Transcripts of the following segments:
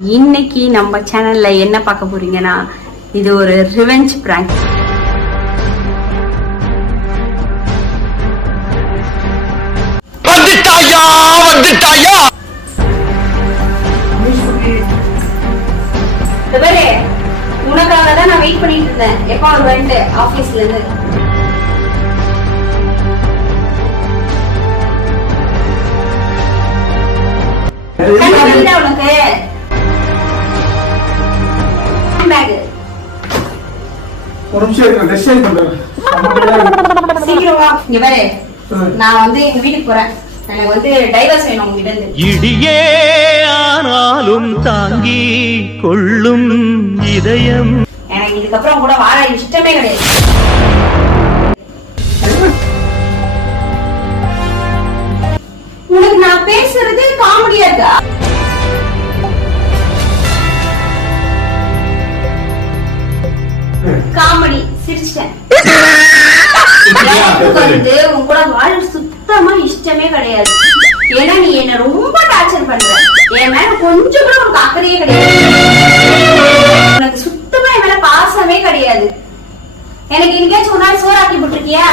இன்னைக்கு நம்ம சேனல்ல என்ன பார்க்க போறீங்கன்னா, இது ஒரு ரிவெஞ்ச் பிராங்க். வந்துட்டாயா வந்துட்டாயா. உனக்காக தான் நான் வெயிட் பண்ணிட்டு இருந்தேன். எப்போ வந்து ஆபீஸ்ல இருந்து உனக்கு நான் வந்து எங்க வீட்டுக்கு போறேன். எனக்கு வந்து டைவர்ஸ் வேணும் உங்ககிட்ட இருந்து. இடியே ஆனாலும் தாங்கி கொள்ளும் இதயம். எனக்கு இதுக்கப்புறம் கூட வாழ இஷ்டமே கிடையாது. உனக்கு நான் பேசுறது காமெடியா இருக்கா? காமெடி சிரிச்சிட்டேன். வந்து உன் கூட வாழ சுத்தமா இஷ்டமே கிடையாது. ஏன்னா நீ என்ன ரொம்ப டார்ச்சர் பண்ற. என் மேல கொஞ்சம் கூட உனக்கு அக்கறையே கிடையாது. உனக்கு சுத்தமா என் மேல பாசமே கிடையாது. எனக்கு இன்னைக்காச்சும் ஒரு நாள் சோறாக்கி போட்டிருக்கியா?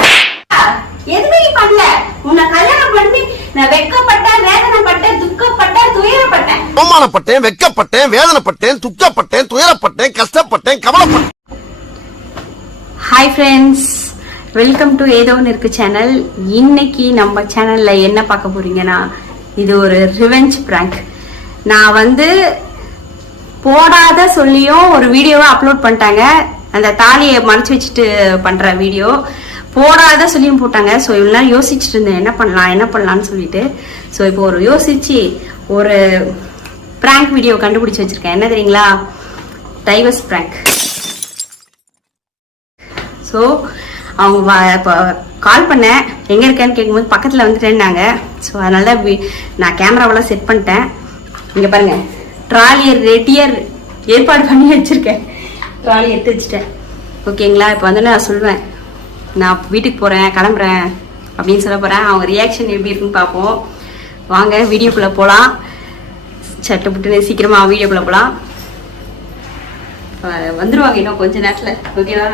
எதுவுமே நீ பண்ணல. உன்னை கல்யாணம் பண்ணி நான் வெக்கப்பட்டேன், வேதனைப்பட்டேன், துக்கப்பட்டேன், துயரப்பட்டேன். அவமானப்பட்டேன், வெக்கப்பட்டேன், வேதனைப்பட்டேன், துக்கப்பட்டேன், துயரப்பட்டேன், கஷ்டப்பட்டேன், கவலைப்பட்டேன். ஹாய் ஃப்ரெண்ட்ஸ், வெல்கம் டு ஏதோ ஒன்று இருக்கு சேனல். இன்னைக்கு நம்ம சேனல்ல என்ன பார்க்க போறீங்கன்னா, இது ஒரு ரிவெஞ்ச் பிராங்க். நான் வந்து போடாத சொல்லியும் ஒரு வீடியோவை அப்லோட் பண்ணிட்டாங்க. அந்த தாலியை மறைச்சு வச்சுட்டு பண்ற வீடியோ போடாத சொல்லியும் போட்டாங்க. ஸோ இவ்வளோ நேரம் யோசிச்சுட்டு இருந்தேன் என்ன பண்ணலாம்னு சொல்லிட்டு. ஸோ இப்போ ஒரு யோசிச்சு ஒரு பிராங்க் வீடியோ கண்டுபிடிச்சு வச்சிருக்கேன். என்ன தெரியுங்களா? Divorce prank. ஸோ அவங்க இப்போ கால் பண்ணேன், எங்கே இருக்கேன்னு கேட்கும்போது பக்கத்தில் வந்துட்டேன்னாங்க. ஸோ அதனால நான் கேமராவெல்லாம் செட் பண்ணிட்டேன். இங்கே பாருங்க, ட்ராலியை ரெடியர் ஏற்பாடு பண்ணி வச்சுருக்கேன். ட்ராலி எடுத்து வச்சுட்டேன். ஓகேங்களா? இப்போ வந்து நான் சொல்லுவேன், நான் வீட்டுக்கு போகிறேன், கிளம்புறேன் அப்படின்னு சொல்ல போகிறேன். அவங்க ரியாக்ஷன் எப்படி இருக்குன்னு பார்ப்போம். வாங்க வீடியோக்குள்ளே போகலாம். சட்டு புட்டுன்னு சீக்கிரமாக வீடியோக்குள்ளே போகலாம். வந்துடுவாங்க இன்னும் கொஞ்ச நேரத்தில். ஓகேவா?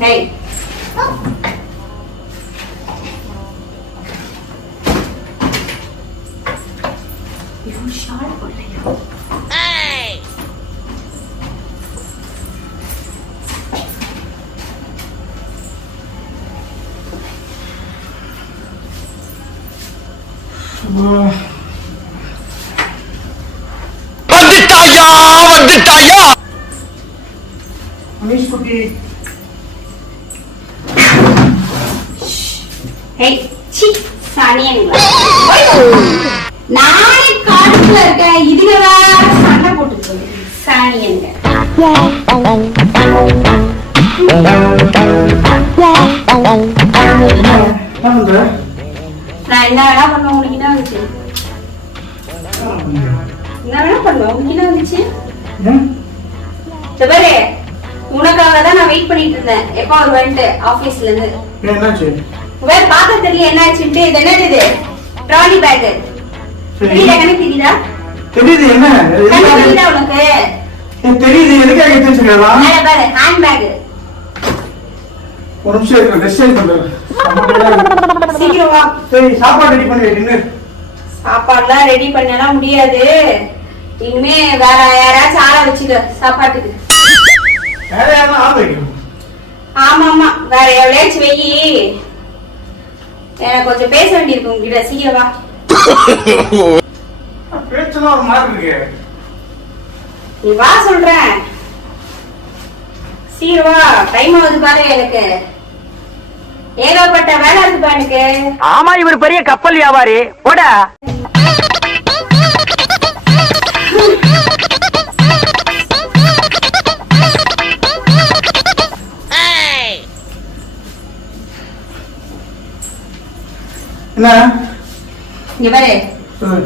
Hey. You shot for me. Hey. வந்துட்டாயா வந்துட்டாயா. Amish குட்டி. Hey, சி சானியங்களா. நானே காட்டுல இருக்கேன், இதுல வேற சண்டை போட்டுட்டு சானியங்க. நான் என்ன வேணா பண்ணுவேன், உங்களுக்கு என்ன வந்துச்சு? என்ன வேணா பண்ணுவேன், உங்களுக்கு என்ன வந்துச்சு? பாரு, உனக்காக தான் நான் வெயிட் பண்ணிட்டு இருந்தேன். எப்போ அவர் வந்துட்டு ஆபீஸ்ல இருந்து என்னாச்சு? வேற பார்க்க தெரியல என்ன ஆச்சுட்டு. இது என்னது? இது ட்ராலி பேக். தெரியல? கணக்கு தெரியுதா? தெரியுது. என்ன தெரியுதா உனக்கு? தெரியுது. எதுக்காக எடுத்து வச்சிருக்கலாம்? மேல பாரு, ஹேண்ட் பேக். ஒரு நிமிஷம் இருக்கு, டிசைன் பண்றேன். சீக்கிரம் வா. சரி, சாப்பாடு ரெடி பண்ணி வைக்கணும். சாப்பாடுலாம் ரெடி பண்ணலாம் முடியாது. இனிமே வேற யாராச்சும் ஆள வச்சுக்க சாப்பாட்டுக்கு. வேற யாரும் ஆள் வைக்கணும். ஆமா, வேற எவ்வளோச்சும் வெயி. எனக்கு கொஞ்சம் பேச வேண்டியிருக்கு உங்ககிட்ட. சீக்கிரம் வா. பேச்செல்லாம் ஒரு மாதிரி இருக்கு. நீ வா சொல்றேன். சீக்கிரம் வா. டைம் ஆகுது பாரு. எனக்கு ஏகப்பட்ட வேலை இருக்கு பா எனக்கு. ஆமா, இவர் பெரிய கப்பல் வியாபாரி. போடா. என்ன இங்க பாரு,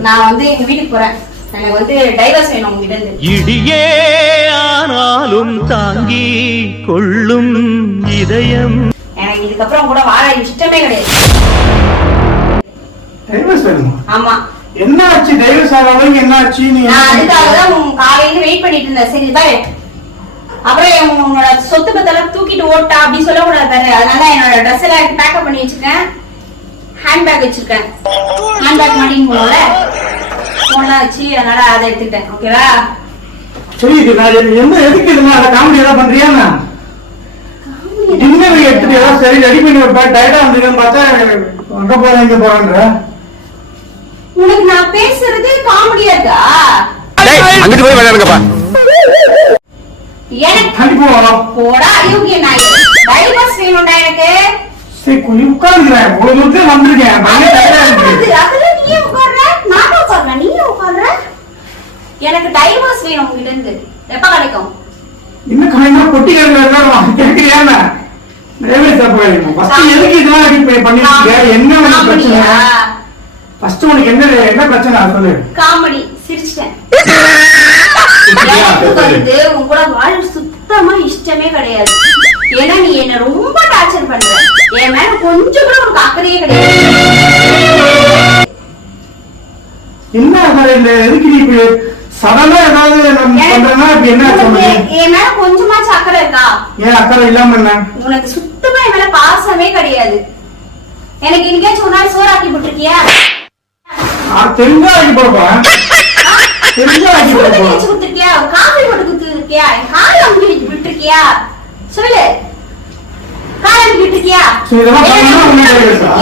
நான் வந்து எங்க வீட்டுக்கு போறேன். எனக்கு வந்து டைவர்ஸ் வேணும் உங்ககிட்ட இருந்து. இடியே ஆனாலும் தாங்கி கொள்ளும் இதயம். எனக்கு இதுக்கப்புறம் கூட வாழ இஷ்டமே கிடையாது. டைவர்ஸ் வேணுமா? ஆமா, என்ன ஆச்சு? டைவர்ஸ் ஆகாதவங்க என்ன ஆச்சு? நீ நான் அதுக்காக தான் உன் காலையில வெயிட் பண்ணிட்டு இருந்தேன். சரி பாரு, அப்புறம் உன்னோட சொத்து பத்தெல்லாம் தூக்கிட்டு ஓட்டா அப்படி சொல்லக்கூடாது பாரு. அதனால என்னோட ட்ரெஸ் எல்லாம் பேக்கப் பண்ணி வச்சிருக்கேன். ஹேண்ட் பேக் வச்சிருக்கேன். ஹேண்ட் பேக் மாட்டின்னு போனோம்ல, போன்லாம் வச்சு, அதனால அதை எடுத்துக்கிட்டேன். ஓகேவா? சரி, இது நான் எந்த எதுக்கு இதுமா அதை காமெடி ஏதாவது பண்றியா? டின்னர் எடுத்துட்டு ஏதாவது சரி ரெடி பண்ணி வைப்பேன். டயர்டா வந்துருக்கேன்னு பார்த்தா அங்க போறேன் இங்க போறேன்ற. உனக்கு நான் பேசுறது காமெடியா இருக்கா? அங்கிட்டு போய் விளையாடுங்கப்பா. எனக்கு கண்டிப்பா போடா அயோக்கிய நாய். டைவர்ஸ் வேணும்டா எனக்கு. சரி கொஞ்சம் உட்காந்துக்கிறேன். ஒரு நிமிஷம் வந்திருக்கேன். பயங்கர டயர்டா இருக்கு. அதுல நீயே உட்கார்ற, நானும் உட்கார்றேன், நீயும் உட்கார்ற. எனக்கு டைவர்ஸ் வேணும் உங்ககிட்ட இருந்து. எப்ப கிடைக்கும்? இன்னும் காயமா பொட்டி கிடக்கு கேட்கிறியா? டைவர்ஸ் அப்ப ஃபர்ஸ்ட் எதுக்கு இதெல்லாம் ரெடி பண்ணிருக்கீங்க? என்ன உனக்கு பிரச்சனை? ஃபர்ஸ்ட் உனக்கு என்ன பிரச்சனை அது சொல்லு. காமெடி. சிரிச்சிட்டேன். எனக்கு வந்து உன் கூட வாழ சுத்தமா இஷ்டமே கிடையாது. ஏன்னா நீ என்ன ரொம்ப டார்ச்சர் பண்ற. என் மேல கொஞ்சம் கூட உனக்கு அக்கறையே கிடையாது. என்ன சார் இந்த எதுக்கு நீ இப்ப சடனா ஏதாவது பண்றேன்னா இப்ப என்ன சொல்லுங்க? என் மேல கொஞ்சமாச்சும் அக்கறை இருக்கா? ஏன் அக்கறை இல்லாம என்ன? உனக்கு சுத்தமா என் மேல பாசமே கிடையாது. எனக்கு இன்னைக்காச்சும் ஒரு நாள் சோறாக்கி போட்டிருக்கியா? தெரிஞ்சா ஆக்கி போடுப்பேன். தெரிஞ்சா ஆக்கி சுடு தண்ணி போடுப்பேன். வச்சு கொடுத்திருக்கியா? காஃபி போட்டு கொடுத்துருக்கியா? என் காலை அமுக்கி விட்டுருக்கியா? சொல்லு, காலை அமுக்கி விட்டுருக்கியா? சரி, இதெல்லாம் பண்ணா உன்னை டைவர்ஸா?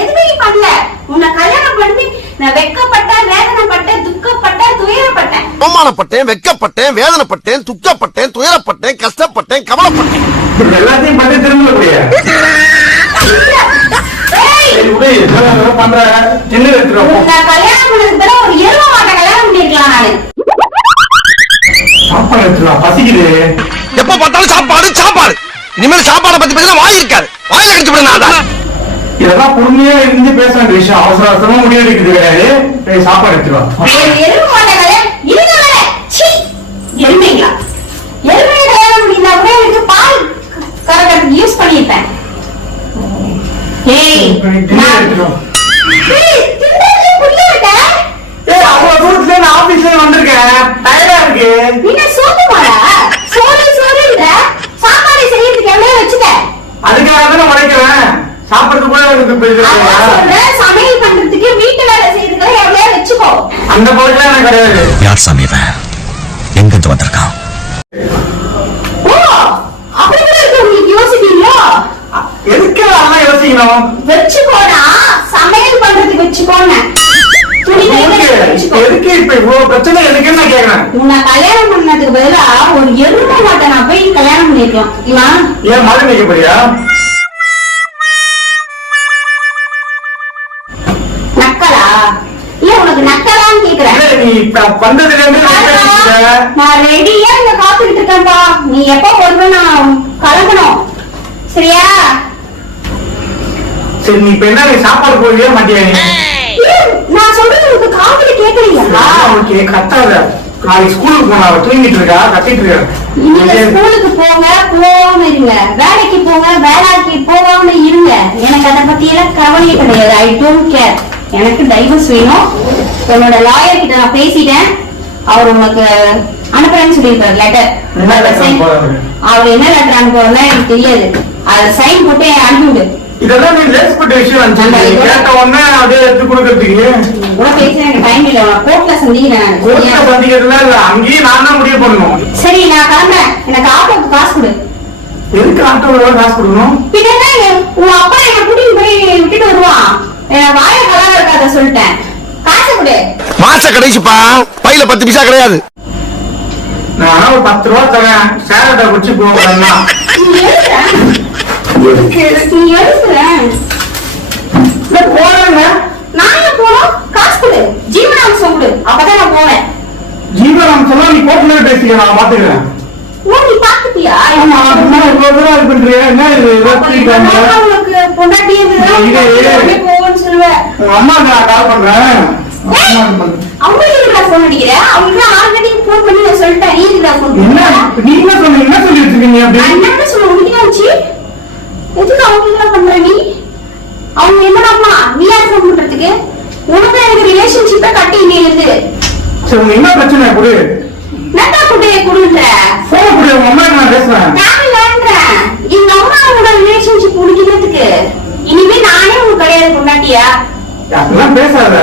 எதுவுமே நீ பண்ணல. உன்னை கல்யாணம் பண்ணி நான் வெட்கப்பட்டேன், வேதனைப்பட்டேன், துக்கப்பட்டேன், துயரப்பட்டேன். அவமானப்பட்டேன், வெட்கப்பட்டேன், வேதனைப்பட்டேன், துக்கப்பட்டேன், துயரப்பட்டேன், கஷ்டப்பட்டேன், கவலைப்பட்டேன். இப்ப எல்லாத்தையும் பண்ணி திரும்ப முடியா? சரி விடு, இதெல்லாம் பண்ற என்ன எடுத்துருவோம். உன்னை கல்யாணம் பண்ணதுக்கு பதிலா ஒரு எருமை மாட்டை கல்யாணம் பண்ணிருக்கலாம் நானு. சாப்பாடு எடுத்துருவா, பசிக்குது. எப்ப பார்த்தாலும் சாப்பாடு சாப்பாடு. இனிமேல் சாப்பாடை பத்தி பேச வாய் இருக்காது. வாயை கடிச்சு விடுங்க. இதெல்லாம் பொறுமையா இருந்து பேச வேண்டிய விஷயம். அவசர அவசரமா முடிவு எடுக்குது கிடையாது. சாப்பாடு எடுத்துருவா. ஒரு எருமை மாட்டை கல்யாணம் இருங்க வேற. சீ, எருமைங்களா? எருமையை கல்யாணம் பண்ணிருந்தா கூட எனக்கு பால் கறக்கிறதுக்கு யூஸ் பண்ணிருப்பேன். ஏய், டின்னர் எடுத்துருவா. திண்டத்துல புள்ள விட்ட? அவ்வளவு தூரத்துல நான் ஆபீஸ்ல வந்திருக்கேன். டயர்டா இருக்கு. நீங்க சோத்து போடா. சோறு இல்ல, சாப்பாடு செய்யறதுக்கு எவ்வளவு வச்சுட்ட? அதுக்காக தானே உழைக்கிறேன். சாப்பிடுறது கூட எனக்கு இப்ப இது அதான் இல்லையா? சொல்றேன், சமையல் பண்றதுக்கு வீட்டு வேலை செய்யறதுக்கு எவ்வளவு வச்சுக்கோ. அந்த பொருட்கள் எனக்கு கிடையாது. யார் சாமி இவன்? எங்கிருந்து வந்திருக்கான்? ஓ, அப்படி கூட இருக்கு உங்களுக்கு யோசிப்பீங்களோ? எதுக்கு அதெல்லாம் யோசிக்கணும்? வச்சுக்கோடா, சமையல் பண்றதுக்கு வச்சுக்கோன்னு. துணி துவைக்கிறதுக்கு வச்சுக்கோ. எதுக்கு இப்ப இவ்வளவு பிரச்சனை எனக்கு நான் கேக்குறேன். உன்னை கல்யாணம் பண்ணதுக்கு பதிலா ஒரு எருமை மாட்டை நான் போய் கல்யாணம் பண்ணிருக்கலாம். ஏன் மாதிரி நிக்க போறியா? நக்கலா? இல்ல உனக்கு நக்கலான்னு கேக்குறேன். இல்ல, நீ இப்ப வந்ததுல இருந்து நான் ரெடியா இங்க காத்துக்கிட்டு இருக்கேன்பா. நீ எப்ப வருவ நான் கலக்கணும். சரியா? சரி, நீ இப்ப என்ன, நீ சாப்பாடு போறியா மாட்டியா? நீ நான் சொல்றது உனக்கு காதுல கேட்கலையா? அவனுக்கு கத்தாத. நாளைக்கு ஸ்கூலுக்கு போனா அவ தூங்கிட்டு இருக்கா, கத்திட்டு நீங்க இருக்கா. ஸ்கூலுக்கு போங்க, போகாம இருங்க. வேலைக்கு போங்க, வேலைக்கு போகாம இருங்க. எனக்கு அதை பத்தி எல்லாம் கவலையே கிடையாது. I don't care. எனக்கு டைவர்ஸ் வேணும். என்னோட லாயர் கிட்ட நான் பேசிட்டேன். அவர் உனக்கு அனுப்புறேன்னு சொல்லியிருக்காரு லெட்டர். என்ன letter அனுப்புறாரு? அவர் என்ன லெட்டர் அனுப்புவாருன்னா எனக்கு தெரியாது. அதை சைன் போட்டு அனுப்பிவிடு. இதெல்லாம் நீ லேஸ்பட்ட விஷயம் நினைச்சு நீ கேட்ட உடனே அதே எடுத்து கொடுக்கறதுக்கு கூட பேச எனக்கு டைம் இல்லை. நான் கோர்ட்ல சந்திக்கிறேன். கோர்ட்ல சந்திக்கிறதுல இல்ல, அங்கேயும் நான் தான் முடிவு பண்ணணும். சரி, நான் கிளம்புறேன். எனக்கு ஆட்டோக்கு காசு கொடு. எதுக்கு ஆட்டோவோட காசு கொடுக்கணும்? பின்ன உன் அப்பா என்ன கூட்டிட்டு போய் விட்டுட்டு வருவான். வாய கலர் இருக்காத சொல்லிட்டேன். காசு கொடு. மாச கடைசிப்பா, பையில 10 பைசா கிடையாது. நான் ஒரு 10 ரூபா தரேன். சேலட்டை குடிச்சு போவேன்னா நீ எழுதுற. நீ எழுதுற. போறேங்க. நான் ஏன் போனோம்? காசு கொடு. ஜீவனாம்சம் கொடு. அப்பதான் நான் போவேன். ஜீவனம் சொல்ல நீ கோர்ட்ல பேசிக்க, நான் பாத்துக்கிறேன். ஓ, நீ பாத்துப்பியா? ஆமா, இவ்வளவு தூரம் இது பண்றியா? என்ன இது உனக்கு பொண்டாட்டி இது- அம்மான்னு சொல்லுவேன். உங்க அம்மாக்கு நான் கால் பண்றேன். உங்க அம்மாக்கு பண்றேன். அவங்க எதுக்குடா phone அடிக்கிற? அவங்களுக்கு already phone பண்ணி நான் சொல்லிட்டேன். நீ எதுக்குடா phone என்ன பண்ற? நீ என்ன சொன்னீங்க? என்ன சொல்லிட்டு இருக்கீங்க அப்படி? நான் என்ன சொல்ல உனக்கு என்ன ஆச்சு? எதுக்கு அவங்களுக்கு பண்ற நீ? அவங்க என்னடா அம்மா? நீ யார் phone பண்றதுக்கு? உனக்கு எனக்கு ரிலேஷன்ஷிப்பே கட்டி இன்னிலிருந்து. சரி உங்க என்ன பிரச்சனை குடு? என்னடா குட்டைய குடுன்ற? போன் குடு, உங்க அம்மா நான் பேசுறேன். நான் இல்லன்றேன். இந்த அம்மாவோட ரிலேஷன்ஷிப் முடிக்கிறதுக்கு இனிமே நானே உனக்கு கிடையாது பொண்டாட்டியா? அதெல்லாம் பேசாத.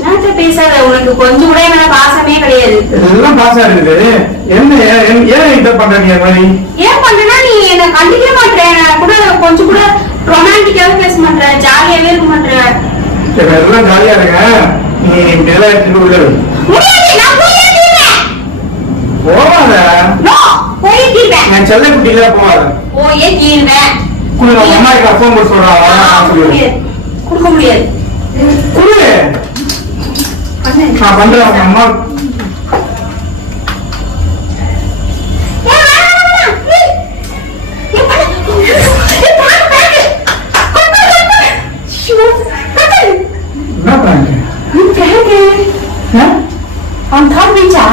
என்னத்த பேசாத, உனக்கு கொஞ்சம் கூட என்ன பாசமே கிடையாது. எல்லாம் பாசா இருக்குது. என்ன ஏன் இதை பண்றீங்க மாதிரி? ஏன் பண்றேன்னா நீ என்ன கண்டிக்க மாட்டேற, நான் கூட கொஞ்சம் கூட ரொமான்டிக்காவே பேச மாட்டேற, ஜாலியாவே இருக்க மாட்டேற. சரி எல்லாம் ஜாலியா இருங்க. நீ இப்படி எல்லாம் எடுத்துட்டு உள்ள முடியாது, நான் போயே தீர்வேன். போவாத. நோ, போயே தீர்வேன். நான் செல்ல குட்டில போவாத. போயே தீர்வேன். குடு, உங்க அம்மா கிட்ட போன் பண்ணி சொல்றேன். கொடுக்க முடியாது. குடு, பண்ணு. நான் பண்றேன். உங்க அம்மா என்ன பண்றீங்க? அவன் கால் போயிச்சா?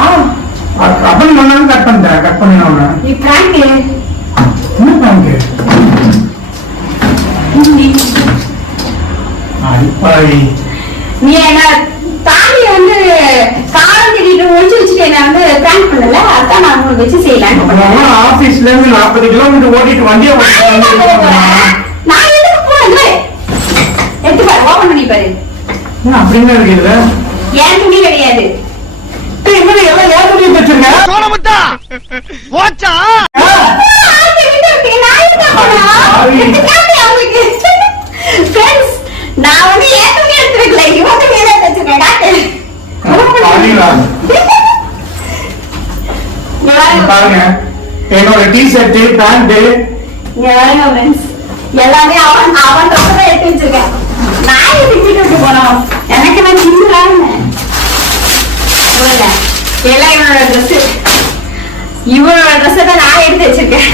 அப்பன் பண்ணாலும் கட் பண்ணிட்டேன். கட் பண்ணினவன நீ பிராங்க் என்ன பண்றீங்க? அடிப்பாடி நீ என்ன தாலி வந்து காலம் திட்டிட்டு ஒழிச்சு வச்சுட்டு என்ன வந்து பிராங்க் பண்ணல, அதான் நான் உனக்கு வச்சு செய்யலான்னு பண்ணேன். ஆபீஸ்ல இருந்து 40 கிலோமீட்டர் ஓட்டிட்டு வண்டியை நான் எதுக்கு போனேன்? எடுத்து பாரு, ஓபன் பண்ணி பாரு. அப்படின்னு இருக்குது. ஏன் துணி கிடையாது. இவரு எல்லாம் ஏன் துணி வச்சிருங்க? சோழமுத்தா போச்சா நான் வந்து ஏன் துணி எடுத்து வைக்கல, இவன் துணி தான் வச்சிருக்கேன். பாருங்க என்னோட டிஷர்ட் பேண்ட் எல்லாமே அவன் அவன் ட்ரெஸ் தான் எடுத்து வச்சிருக்கேன். நான் எடுத்துட்டு விட்டு போனோம். எனக்கு நான் சின்னதான் எல்லாம் இவனோட ட்ரெஸ், இவனோட ட்ரெஸ் தான் நான் எடுத்து வச்சிருக்கேன்.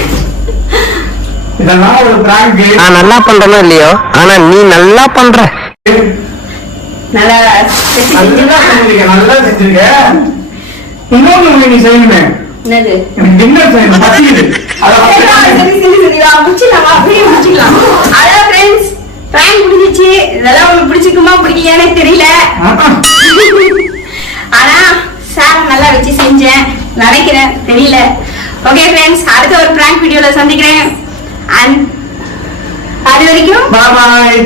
இதெல்லாம் ஒரு பிராங்க். நான் நல்லா பண்றேனோ இல்லையோ, ஆனா நீ நல்லா பண்ற. நல்லா நல்லா செஞ்சிருக்க, நல்லா செஞ்சிருக்க. இன்னொன்னு நீ செய்யணுமே, என்னது? எனக்கு டின்னர் செய்யணும், பசிக்குது. இதெல்லாம் உங்களுக்கு பிடிச்சிக்குமா பிடிக்கலையானே தெரியல. ஆனா சார் நல்லா வச்சு செஞ்சேன் நினைக்கிறேன், தெரியல. ஓகே ஃப்ரெண்ட்ஸ், அடுத்த ஒரு பிராங்க் வீடியோல சந்திக்கிறேன். அண்ட் அது வரைக்கும் பாய்.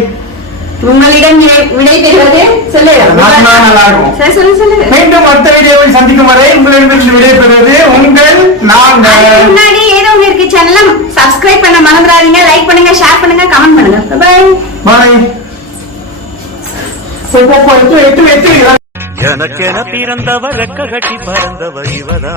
உங்களிடம் விடை பெறுவது சொல்லு. நல்லா இருக்கும். சரி சொல்லு சொல்லு. மீண்டும் அடுத்த வீடியோவில் சந்திக்கும் வரை உங்களிடம் விடைபெறுவது உங்கள் நாங்கள். முன்னாடி ஏதோ ஒன்று இருக்கு சேனலை சப்ஸ்கிரைப் பண்ண மறந்துடாதீங்க. லைக் பண்ணுங்க, ஷேர் பண்ணுங்க, கமெண்ட் பண்ணுங்க. பாய் பாய். எனக்கென பிறந்தவர் ரெக்க கட்டி பறந்தவர் இவரா.